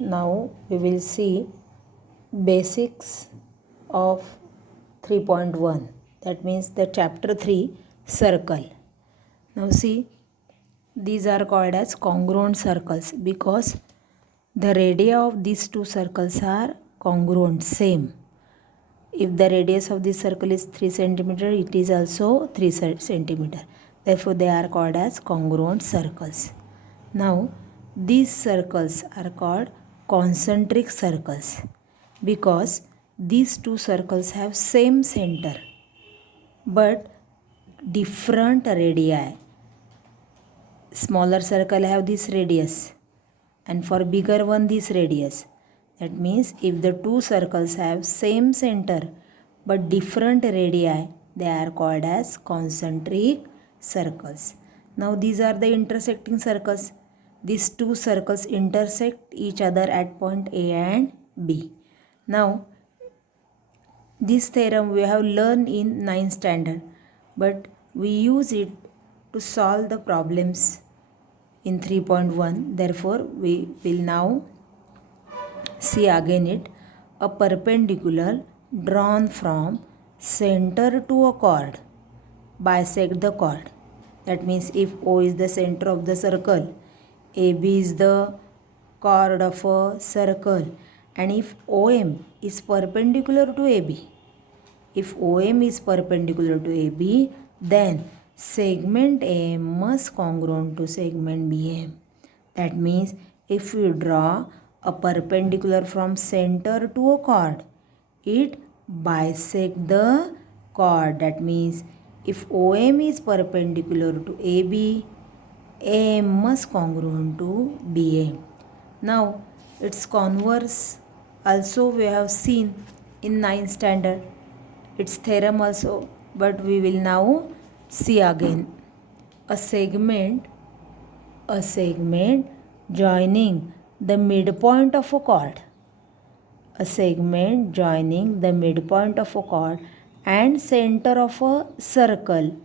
Now we will see basics of 3.1, that means the chapter 3 circle. Now see, these are called as congruent circles because the radii of these two circles are congruent, same. If the radius of this circle is 3 cm, it is also 3 cm. Therefore, they are called as congruent circles. Now, these circles are called concentric circles because these two circles have same center but different radii. Smaller circle have this radius and for bigger one this radius. That means if the two circles have same center but different radii, they are called as concentric circles. Now these are the intersecting circles. These two circles intersect each other at point A and B. Now this theorem we have learned in 9th standard, but we use it to solve the problems in 3.1. Therefore, we will now see again it. A perpendicular drawn from center to a chord bisect the chord. That means if O is the center of the circle, AB is the chord of a circle, and if OM is perpendicular to AB, if OM is perpendicular to AB, then segment AM must congruent to segment BM. That means if we draw a perpendicular from center to a chord, it bisect the chord. That means if OM is perpendicular to AB, AM must congruent to BM. Now its converse also we have seen in 9th standard, its theorem also, but we will now see again. A segment joining the midpoint of a chord, a segment joining the midpoint of a chord and center of a circle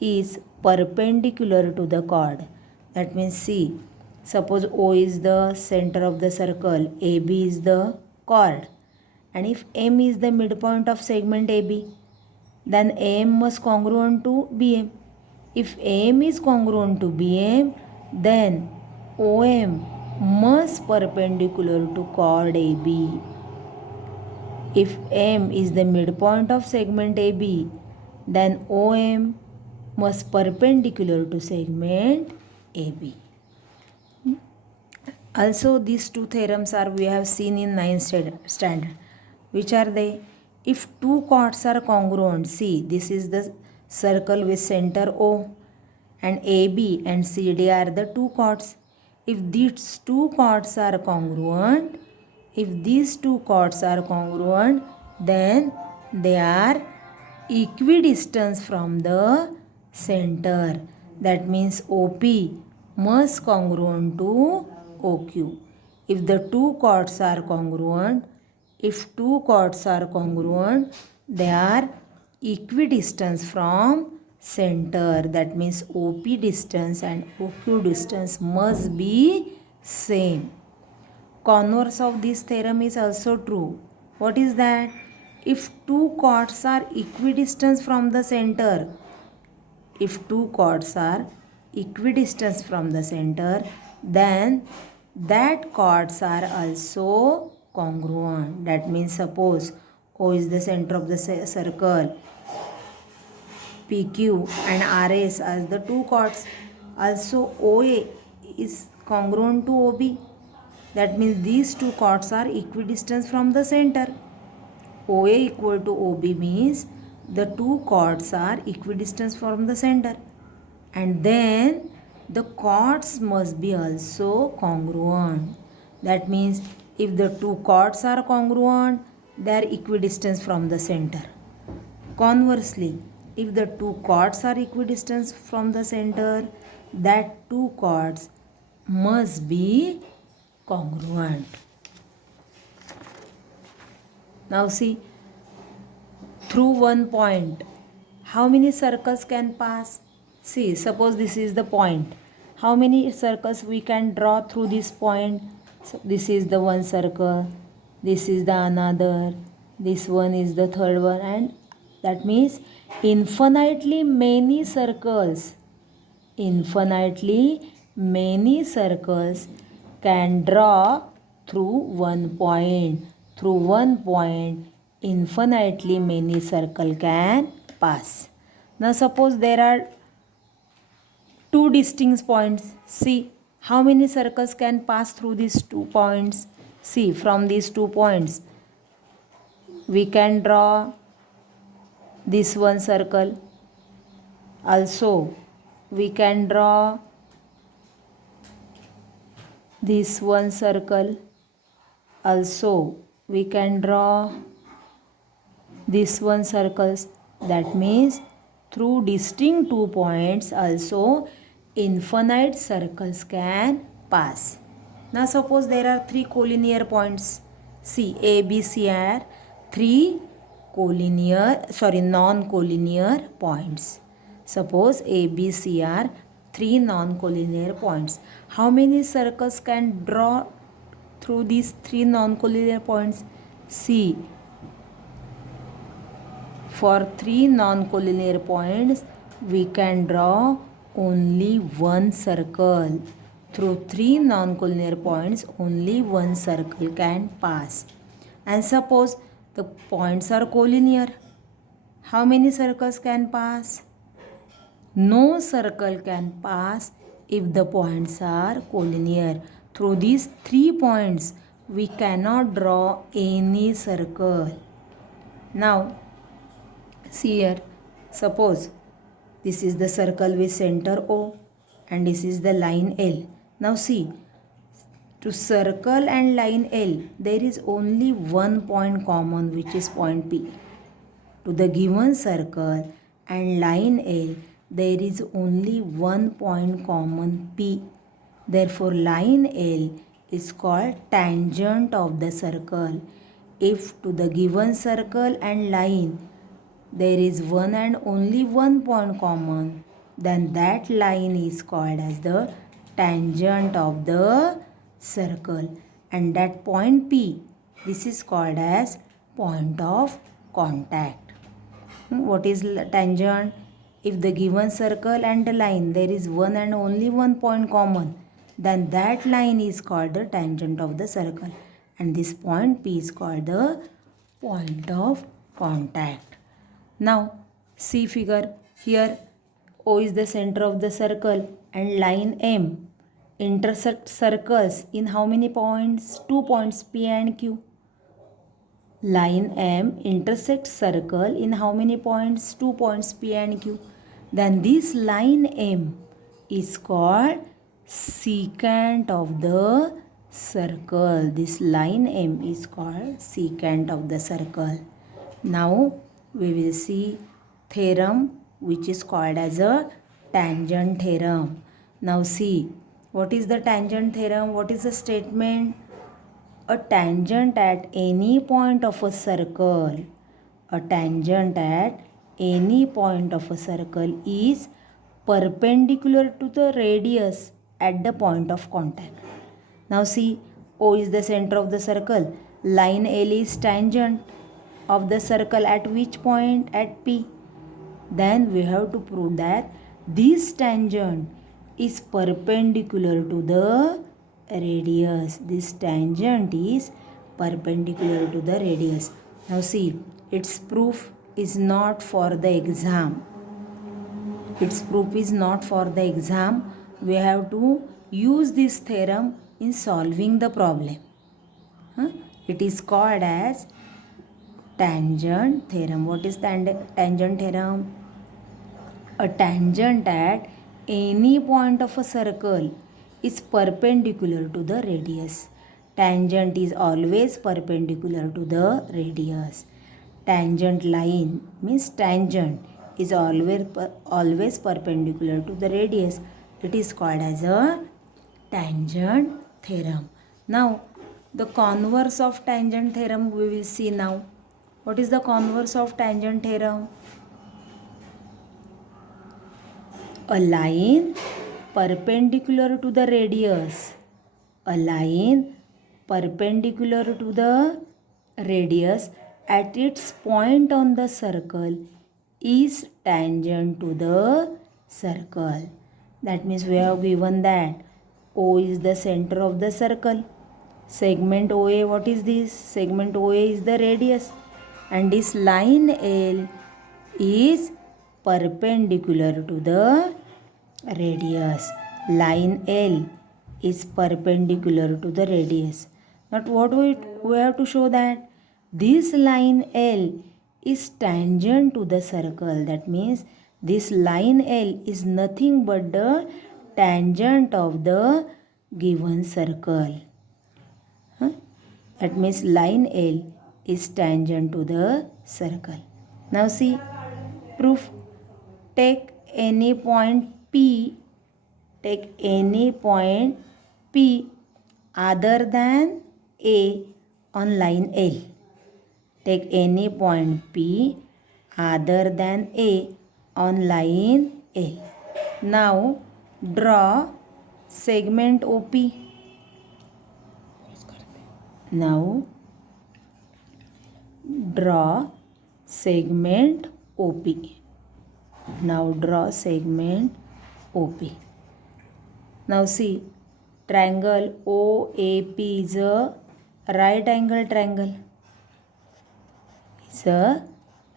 is perpendicular to the chord. That means see, suppose O is the center of the circle, AB is the chord, and if M is the midpoint of segment AB, then AM must congruent to BM. If AM is congruent to BM, then OM must perpendicular to chord AB. If M is the midpoint of segment AB, then OM must perpendicular to segment AB. Also, these two theorems are we have seen in 9th standard. Which are they? If two chords are congruent, see, this is the circle with center O, and AB and CD are the two chords. If these two chords are congruent, then they are equidistant from the center. That means OP must congruent to OQ. If the two chords are congruent, they are equidistant from center. That means OP distance and OQ distance must be same. Converse of this theorem is also true. What is that? If two chords are equidistant from the center, then that chords are also congruent. That means suppose O is the center of the circle, PQ and RS as the two chords. Also OA is congruent to OB. That means these two chords are equidistant from the center. OA equal to OB means the two chords are equidistant from the center. And then the chords must be also congruent. That means if the two chords are congruent, they are equidistant from the center. Conversely, if the two chords are equidistant from the center, that two chords must be congruent. Now see, through one point, how many circles can pass? See, suppose this is the point. How many circles we can draw through this point? So this is the one circle, this is the another, this one is the third one, and that means infinitely many circles. Infinitely many circles can draw through one point. Through one point, infinitely many circle can pass. Now suppose there are two distinct points. See how many circles can pass through these 2 points. See, from these 2 points we can draw this one circle. Also we can draw this one circle. Also we can draw this one circles. That means through distinct 2 points also infinite circles can pass. Now suppose there are 3 collinear points. See, A, B, C are 3 non-collinear points. Suppose A, B, C are 3 non-collinear points. How many circles can draw through these 3 non-collinear points? See, for 3 non-collinear points, we can draw only one circle. Through 3 non-collinear points, only one circle can pass. And suppose the points are collinear. How many circles can pass? No circle can pass if the points are collinear. Through these 3 points, we cannot draw any circle. Now, see here, suppose this is the circle with center O and this is the line L. Now see, to circle and line L, there is only one point common, which is point P. To the given circle and line L, there is only one point common P. Therefore, line L is called tangent of the circle. If to the given circle and line there is one and only one point common, then that line is called as the tangent of the circle. And that point P, this is called as point of contact. What is tangent? If the given circle and the line there is one and only one point common, then that line is called the tangent of the circle. And this point P is called the point of contact. Now see figure here, O is the center of the circle and line M intersect circles in how many points? 2 points P and Q. Line M intersects circle in how many points? 2 points P and Q. Then this line M is called secant of the circle. This line M is called secant of the circle. Now we will see theorem which is called as a tangent theorem. Now see, what is the tangent theorem? What is the statement? A tangent at any point of a circle, a tangent at any point of a circle is perpendicular to the radius at the point of contact. Now see, O is the center of the circle. Line L is tangent of the circle at which point? At P. Then we have to prove that this tangent is perpendicular to the radius. This tangent is perpendicular to the radius. Now see, its proof is not for the exam. Its proof is not for the exam. We have to use this theorem in solving the problem. It is called as tangent theorem. What is tangent theorem? A tangent at any point of a circle is perpendicular to the radius. Tangent is always perpendicular to the radius. Tangent line means tangent is always perpendicular to the radius. It is called as a tangent theorem. Now the converse of tangent theorem we will see now. What is the converse of tangent theorem? A line perpendicular to the radius. A line perpendicular to the radius at its point on the circle is tangent to the circle. That means we have given that O is the center of the circle. Segment OA, what is this? Segment OA is the radius, and this line L is perpendicular to the radius. Line L is perpendicular to the radius. Now what we have to show that this line L is tangent to the circle. That means this line L is nothing but the tangent of the given circle. That means line L is tangent to the circle. Now see proof. Take any point P. Take any point P other than A on line L. Take any point P other than A on line L. Now draw segment OP. Now draw segment OP. Now draw segment OP. Now see, triangle OAP is a right angle triangle. It's a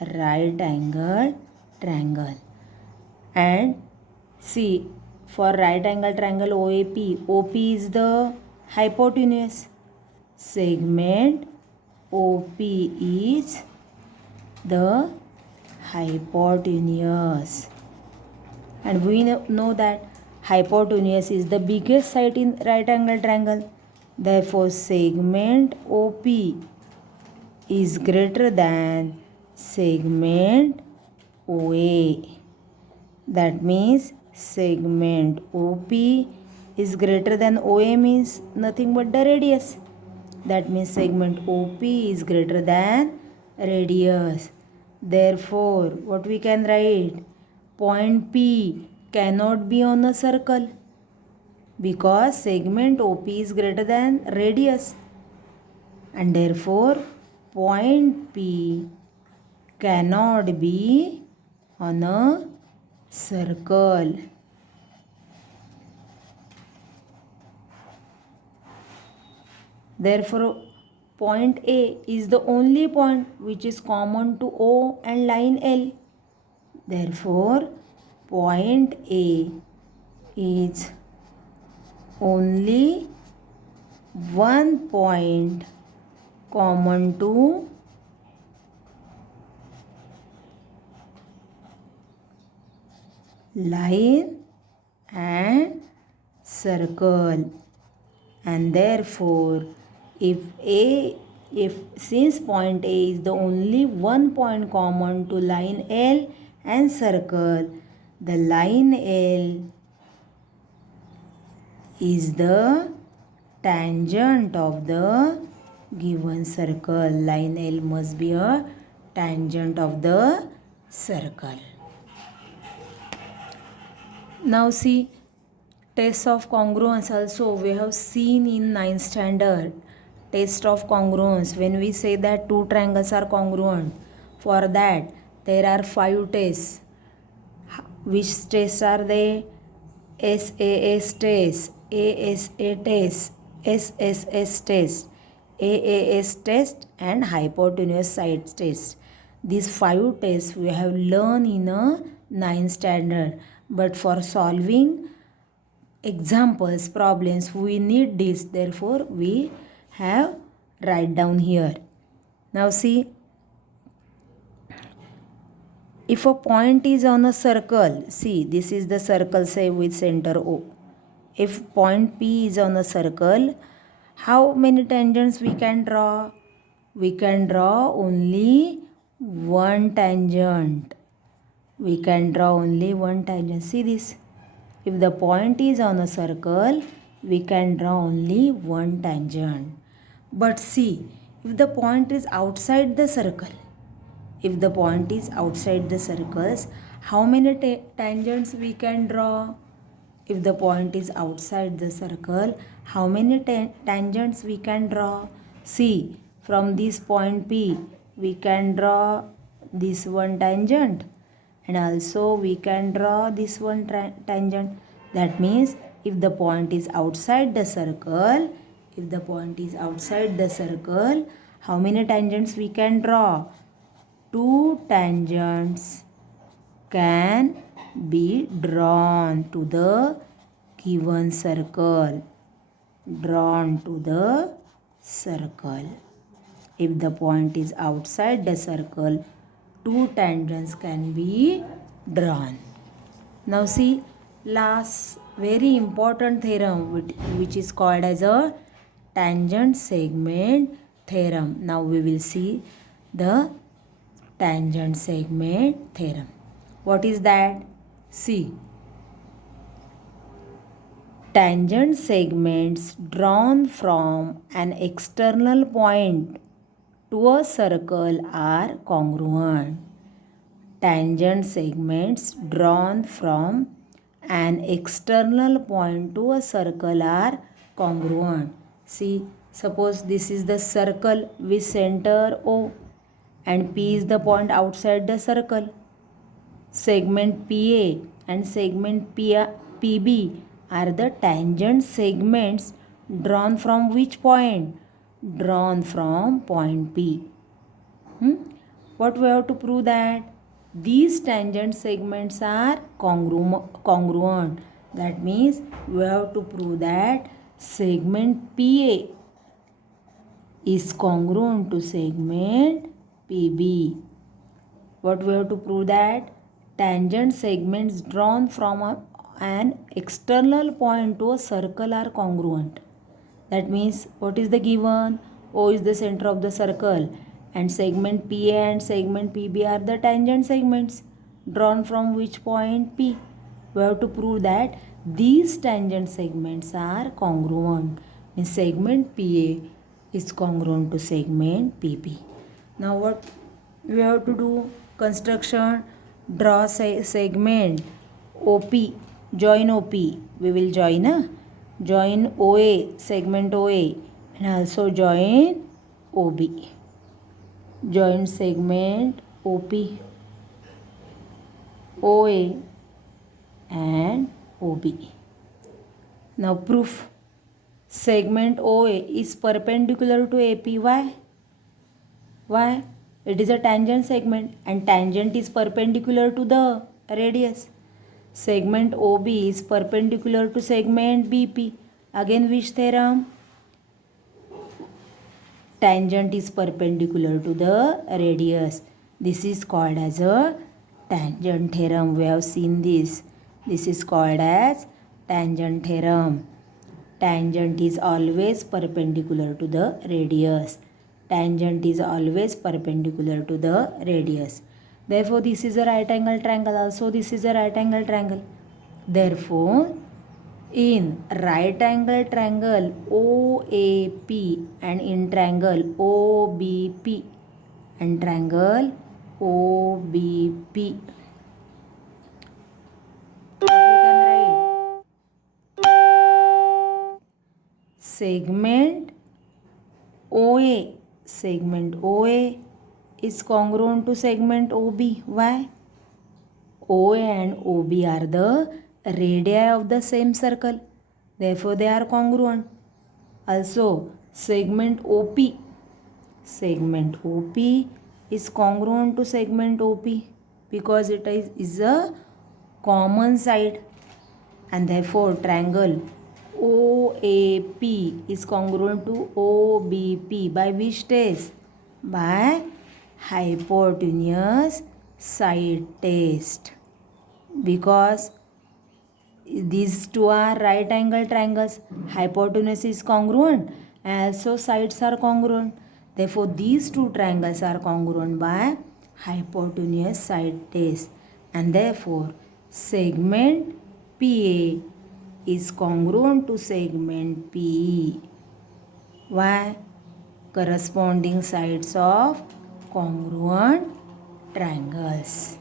right angle triangle. And see, for right angle triangle OAP, OP is the hypotenuse. Segment OP is the hypotenuse. And we know that hypotenuse is the biggest side in right angle triangle. Therefore, segment OP is greater than segment OA. That means segment OP is greater than OA means nothing but the radius. That means segment OP is greater than radius. Therefore, what we can write? Point P cannot be on a circle because segment OP is greater than radius, and therefore point P cannot be on a circle. Therefore, point A is the only point which is common to O and line L. Therefore, point A is only one point common to line and circle, and therefore since point A is the only one point common to line L and circle, the line L is the tangent of the given circle. Line L must be a tangent of the circle. Now see, test of congruence also we have seen in 9th standard. Test of congruence, when we say that two triangles are congruent, for that there are 5 tests. Which tests are they? SAS test, ASA test, SSS test, AAS test, and hypotenuse side test. These 5 tests we have learned in a 9th standard, but for solving examples, problems, we need this. Therefore, we have write down here. Now see, if a point is on a circle, see this is the circle, say with center O. If point P is on a circle, how many tangents we can draw? We can draw only one tangent. We can draw only one tangent. See this. If the point is on a circle, we can draw only one tangent. But see, if the point is outside the circle, if the point is outside the circles, how many tangents we can draw? if the point is outside the circle, how many tangents we can draw? See, from this point P, we can draw this one tangent, and also we can draw this one tangent. That means if the point is outside the circle, how many tangents we can draw? 2 tangents can be drawn to the given circle. If the point is outside the circle, 2 tangents can be drawn. Now see, last very important theorem which is called as a tangent segment theorem. Now we will see the tangent segment theorem. What is that? See, tangent segments drawn from an external point to a circle are congruent. Tangent segments drawn from an external point to a circle are congruent. See, suppose this is the circle with center O and P is the point outside the circle. Segment PA and segment PB are the tangent segments drawn from which point? Drawn from point P. What we have to prove that? These tangent segments are congruent. That means we have to prove that segment PA is congruent to segment PB. What we have to prove that? Tangent segments drawn from an external point to a circle are congruent. That means what is the given? O is the center of the circle and segment PA and segment PB are the tangent segments drawn from which point? P. We have to prove that these tangent segments are congruent. Means segment PA is congruent to segment PB. Now what we have to do? Construction. Draw segment OP. Join OP. We will join OA, segment OA, and also join OB. Join segment OP, OA and OB. Now proof. Segment OA is perpendicular to AP. Why? It is a tangent segment and tangent is perpendicular to the radius. Segment OB is perpendicular to segment BP. Again which theorem? Tangent is perpendicular to the radius. This is called as a tangent theorem. We have seen this. This is called as tangent theorem. Tangent is always perpendicular to the radius. Tangent is always perpendicular to the radius. Therefore, this is a right angle triangle. Also, this is a right angle triangle. Therefore, in right angle triangle OAP and in triangle OBP and triangle OBP, what we can write? Segment OA is congruent to segment OB. Why? OA and OB are the radii of the same circle. Therefore, they are congruent. Also, segment OP is congruent to segment OP because it is a common side, and therefore triangle OAP is congruent to OBP. By which test? By hypotenuse side test. Because these two are right angle triangles, hypotenuse is congruent and also sides are congruent. Therefore, these two triangles are congruent by hypotenuse side test, and therefore segment PA is congruent to segment PE. Why? Corresponding sides of congruent triangles.